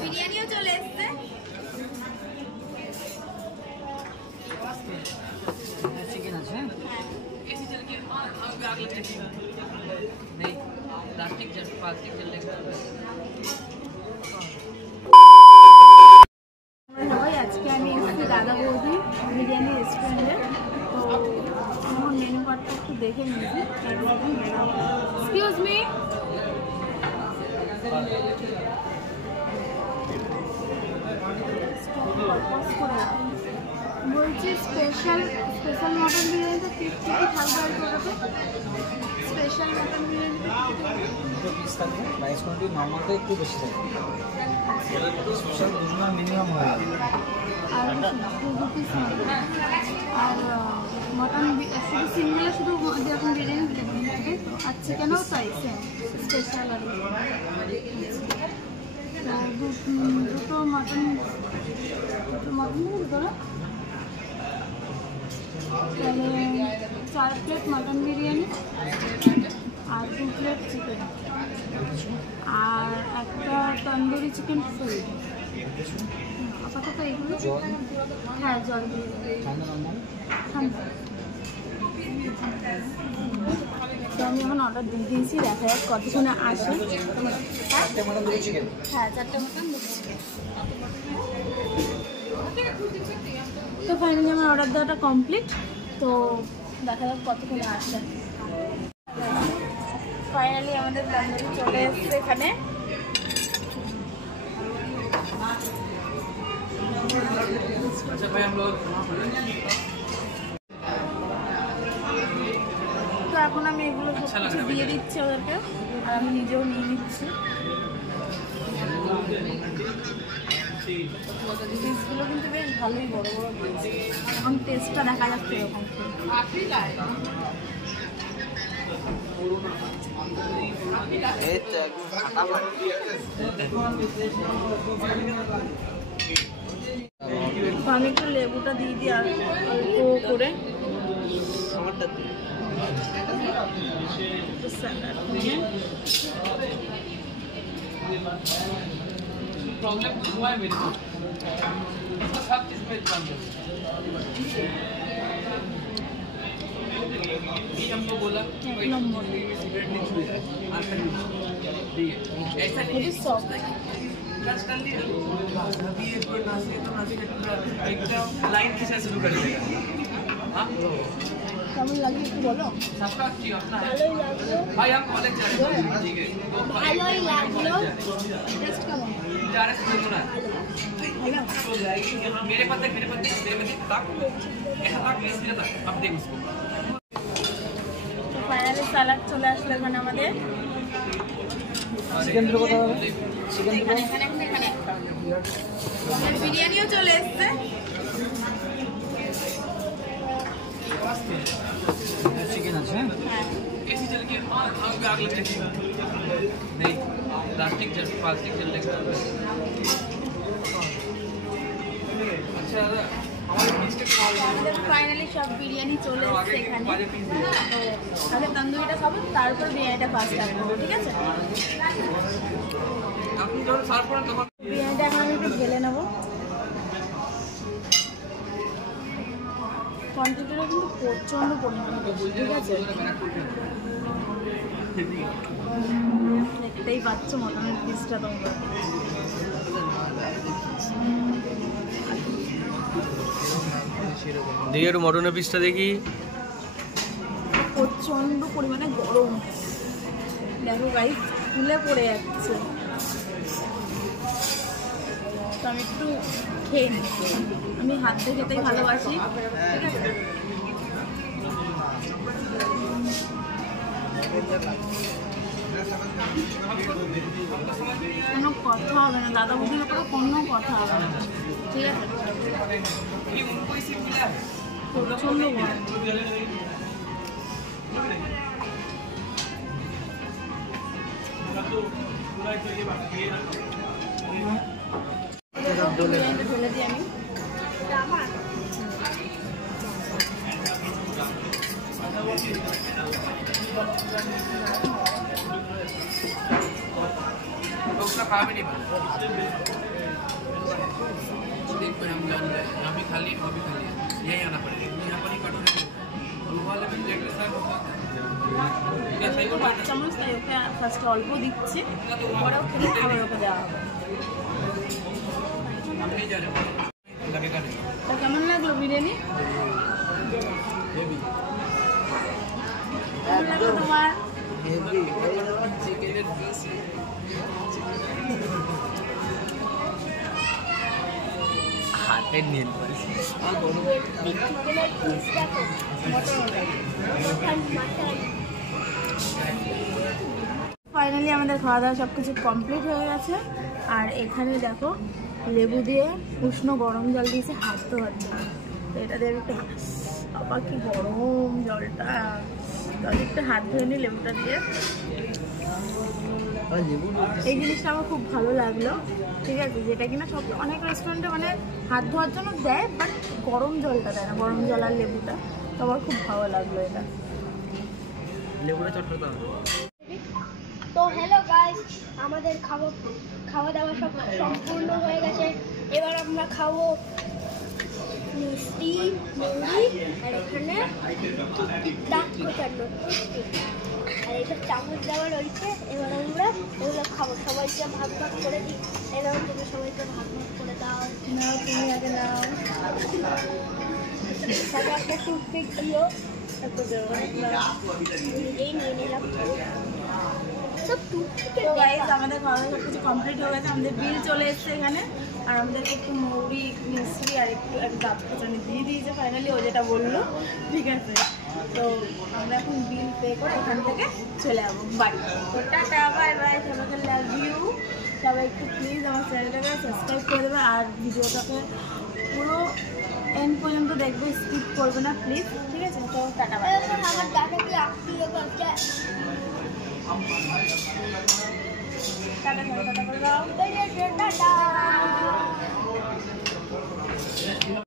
বিরিয়ানিও চলে এসছে। চিকেন আছে আজকে আমি এসেছি দাদা বৌদি বিরিয়ানি রেস্টুরেন্টে। তো আমার মেনু কার্ডটা একটু দেখে নিয়েছি। এক্সকিউজ মি, বলছি স্পেশাল মটন বিরিয়ানিতে কী থাকবে আর কতটা? স্পেশাল মটন বিরিয়ানি দুটো পিস থাকবে, রাইস কোয়ান্টিটি নর্মালটা একটু বেশি থাকবে, স্পেশাল দুটো মিনিমাম হয়ে যাবে। আর 2 পিস আর মটন শুধু সিঙ্গেলে শুধু যেরকম বিরিয়ানি থাকে আর চিকেনও তাই সেম স্পেশাল। আর দুটো মটন ধরো, তাহলে 4 প্লেট মটন বিরিয়ানি আর 2 প্লেট চিকেন আর একটা তন্দুরি চিকেন ফ্রাই। আপাতত এইগুলো। হ্যাঁ, জল দিয়ে ঠান্ডা। তো আমি এখন অর্ডার দিয়ে দিয়েছি, দেখা যাক কতক্ষণে আসে। হ্যাঁ, 4টে মটন চিকেন। তো ফাইনালি আমার অর্ডার দেওয়াটা কমপ্লিট। তো দেখা যাক কতক্ষণে আসে। ফাইনালি আমাদের তন্দুরি চলে এসছে এখানে। তো এখন আমি এগুলো সব কিছু দিয়ে দিচ্ছি ওদেরকে, আর আমি নিজেও নিয়ে নিচ্ছি। পিসগুলো কিন্তু বেশ ভালোই বড় বড় দিয়েছে। এখন টেস্টটা দেখা যাচ্ছে এরকম। আমি একটু লেবুটা দিয়ে দিই আর অল্প করে। हमको बोला ऐसा नहीं कर लिया अभी एक नासी तो नासी एकदम लाइन खींचना शुरू कर दिया। हाँ, কেমন লাগে একটু বলো। सबका चाहिए अपना है ভালোই লাগলো। भाई हम कॉलेज जा रहे हैं ठीक है ভালোই লাগলো। টেস্ট কেমন? जा रहे हैं सुनो ना ভালো। मेरे पास मेरे पास तक ऐसा तक प्लीज मेरे तक अब देख उसको। তো ফাইনালি সালাদ চলে আসলো এখানে আমাদের। চিকেন দুটো কথা হবে, চিকেন দুটো এখানে বিরিয়ানিও চলে এসছে। চিকেন আছে ऐसी चल के आग लग जाती है नहीं प्लास्टिक जल लगता है। अच्छा আমাদের ফাইনালি সব বিরিয়ানি চলে এসছে এখানে। তো আগে তন্দুরিটা খাবো, তারপর বিরিয়ানিটা ফার্স্ট রাখবো, ঠিক আছে? আপনি যখন সার্ভ করেন তখন বিরিয়ানিটা এখন আমি একটু ঢেলে নেবো। কোয়ান্টিটিটা কিন্তু প্রচণ্ড পরিমাণে বেশি, ঠিক আছে? দেখতেই পাচ্ছ মটনের পিসটা তোমরা। দেখি একটু মটনের পিসটা দেখি। প্রচণ্ড পরিমাণে গরম, দেখো গাইস ফুলে পড়ে যাচ্ছে। তো আমি একটু খেয়ে নিই, আমি হাত দিয়ে খেতেই ভালোবাসি, ঠিক আছে? কোনো কথা হবে না, দাদা বৌদির ব্যাপারে কোনো কথা হবে না, ঠিক আছে? প্রচণ্ড গরম। ঢেলে দিই আমি। दूसरा खा भी नहीं पाया। देख पे हम जान रहे हैं, यहाँ भी खाली वहाँ भी खाली है, यही आना पड़ेगा, यहाँ पर ही कटोरे और वो वाले भी प्लेट के साथ क्या सही बोल रहा है? চামচ তাই ওকে ফার্স্ট অল্প দিচ্ছে, পরে ওকে আবার ওকে দেওয়া হবে। हम नहीं जा रहे हैं, लगेगा नहीं। তা কেমন লাগলো বিরিয়ানি? হেভি কেমন লাগলো তোমার? হেভি चिकन पीस হাতে নিয়ে ফাইনালি আমাদের খাওয়া দাওয়া সব কিছু কমপ্লিট হয়ে গেছে। আর এখানে দেখো লেবু দিয়ে উষ্ণ গরম জল দিয়েছে হাত ধোয়ার জন্য। তো এটা দিয়ে একটু আবার কি গরম জলটা, তাহলে একটু হাত ধুয়ে নিই লেবুটা দিয়ে। এই জিনিসটা আমার খুব ভালো লাগলো, ঠিক আছে, যেটা কিনা সব অনেক রেস্টুরেন্টে মানে হাত ধোয়ার জন্য দেয়, বাট গরম জলটা দেয় না, গরম জল আর লেবুটা। তো আমার খুব ভালো লাগলো এটা। লেবুটা চট্টটা তো হ্যালো গাইস, আমাদের খাওয়া দাওয়া সব সম্পূর্ণ হয়ে গেছে। এবার আমরা খাবো মিষ্টি মুড়ি আর এখানে ডাক কোচানো আর এটা চামচ দেওয়া রয়েছে। এবার আমরা এগুলো খাবো, সবাইকে ভাগ ভাগ করে দিই। এবার তুমি সবাইকে ভাগ ভাগ করে দাও। নাও, তুমি আগে নাও। সবাই একটা টুথপিক দিও, তারপর নিজেই নিয়ে নিলাম সব টুথপিকের। তো গাইস আমাদের খাওয়া দাওয়া সব কিছু কমপ্লিট হয়ে গেছে, আমাদের বিল চলে এসেছে এখানে। আর আমাদেরকে একটু মৌরি, মিষ্টি আর একটু দাঁত কোচানি দিয়ে দিয়েছে ফাইনালি, ও যেটা বললো, ঠিক আছে। তো আমরা এখন বিল পে করে এখান থেকে চলে যাবো বাড়ি। তো টাটা, বাই বাই, সবাইকে লাভ ইউ। সবাই একটু প্লিজ আমার চ্যানেলটাকে সাবস্ক্রাইব করে দেবে আর ভিডিওটাকে পুরো এন্ড পর্যন্ত দেখবে, স্কিপ করবে না প্লিজ, ঠিক আছে। তো টাটা, বাই। আমার দাদাকে আত্মীয় করছে। Tata, tata, tata, tata. Tata.